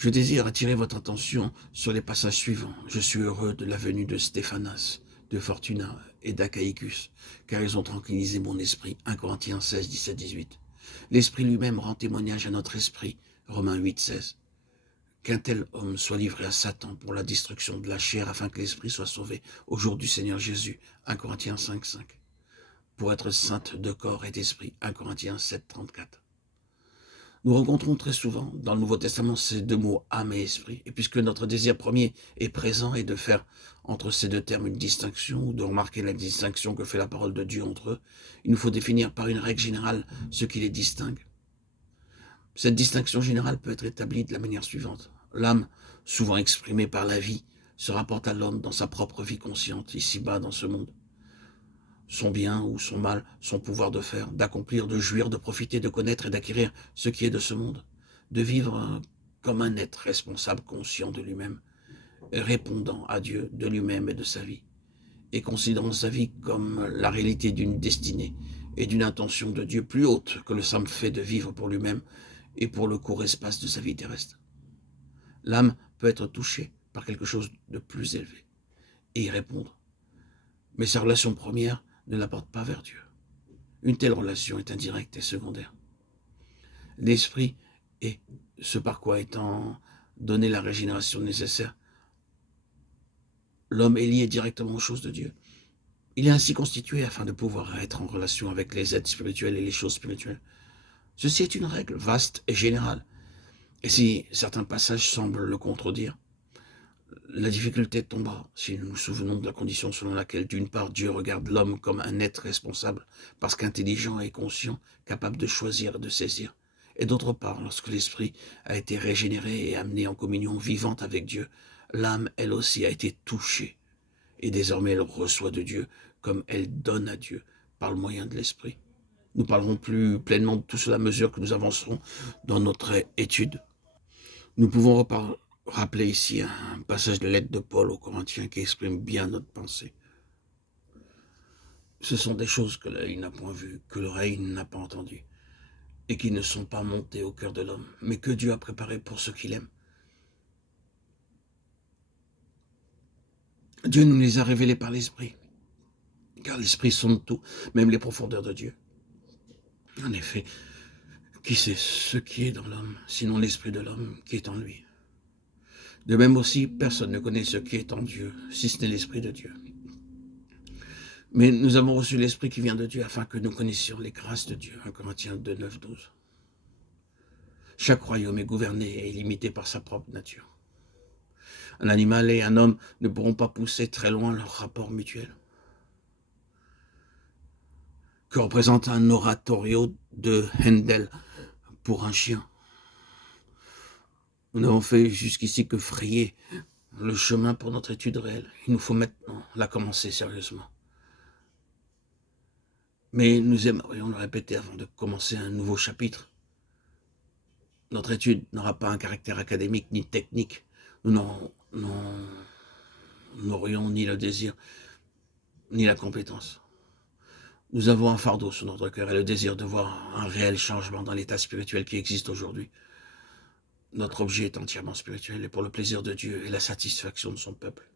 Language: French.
Je désire attirer votre attention sur les passages suivants. Je suis heureux de la venue de Stéphanas, de Fortuna et d'Achaïcus, car ils ont tranquillisé mon esprit. 1 Corinthiens 16, 17, 18. L'Esprit lui-même rend témoignage à notre esprit. Romains 8, 16. Qu'un tel homme soit livré à Satan pour la destruction de la chair afin que l'esprit soit sauvé au jour du Seigneur Jésus. 1 Corinthiens 5, 5. Pour être sainte de corps et d'esprit. 1 Corinthiens 7, 34. Nous rencontrons très souvent dans le Nouveau Testament ces deux mots âme et esprit. Et puisque notre désir premier est présent et de faire entre ces deux termes une distinction ou de remarquer la distinction que fait la parole de Dieu entre eux, il nous faut définir par une règle générale ce qui les distingue. Cette distinction générale peut être établie de la manière suivante. L'âme, souvent exprimée par la vie, se rapporte à l'homme dans sa propre vie consciente, ici-bas dans ce monde. Son bien ou son mal, son pouvoir de faire, d'accomplir, de jouir, de profiter, de connaître et d'acquérir ce qui est de ce monde, de vivre comme un être responsable, conscient de lui-même, répondant à Dieu de lui-même et de sa vie, et considérant sa vie comme la réalité d'une destinée et d'une intention de Dieu plus haute que le simple fait de vivre pour lui-même et pour le court espace de sa vie terrestre. L'âme peut être touchée par quelque chose de plus élevé et y répondre, mais sa relation première ne la porte pas vers Dieu. Une telle relation est indirecte et secondaire. L'esprit est ce par quoi étant donné la régénération nécessaire. L'homme est lié directement aux choses de Dieu. Il est ainsi constitué afin de pouvoir être en relation avec les êtres spirituels et les choses spirituelles. Ceci est une règle vaste et générale. Et si certains passages semblent le contredire, la difficulté tombera si nous nous souvenons de la condition selon laquelle, d'une part, Dieu regarde l'homme comme un être responsable, parce qu'intelligent et conscient, capable de choisir et de saisir, et d'autre part, lorsque l'esprit a été régénéré et amené en communion vivante avec Dieu, l'âme, elle aussi, a été touchée, et désormais elle reçoit de Dieu comme elle donne à Dieu par le moyen de l'esprit. Nous parlerons plus pleinement de tout cela à mesure que nous avancerons dans notre étude. Nous pouvons rappeler ici un passage de la lettre de Paul aux Corinthiens qui exprime bien notre pensée. Ce sont des choses que l'œil n'a point vues, que l'oreille n'a pas entendues, et qui ne sont pas montées au cœur de l'homme, mais que Dieu a préparées pour ceux qu'il aime. Dieu nous les a révélées par l'Esprit, car l'Esprit sonde tout, même les profondeurs de Dieu. En effet, qui sait ce qui est dans l'homme, sinon l'Esprit de l'homme qui est en lui? De même aussi, personne ne connaît ce qui est en Dieu, si ce n'est l'Esprit de Dieu. Mais nous avons reçu l'Esprit qui vient de Dieu afin que nous connaissions les grâces de Dieu. 1 Corinthiens 2, 9, 12. Chaque royaume est gouverné et limité par sa propre nature. Un animal et un homme ne pourront pas pousser très loin leur rapport mutuel. Que représente un oratorio de Handel pour un chien? Nous n'avons fait jusqu'ici que frayer le chemin pour notre étude réelle. Il nous faut maintenant la commencer sérieusement. Mais nous aimerions le répéter avant de commencer un nouveau chapitre. Notre étude n'aura pas un caractère académique ni technique. Nous n'aurions ni le désir ni la compétence. Nous avons un fardeau sur notre cœur et le désir de voir un réel changement dans l'état spirituel qui existe aujourd'hui. Notre objet est entièrement spirituel et pour le plaisir de Dieu et la satisfaction de son peuple.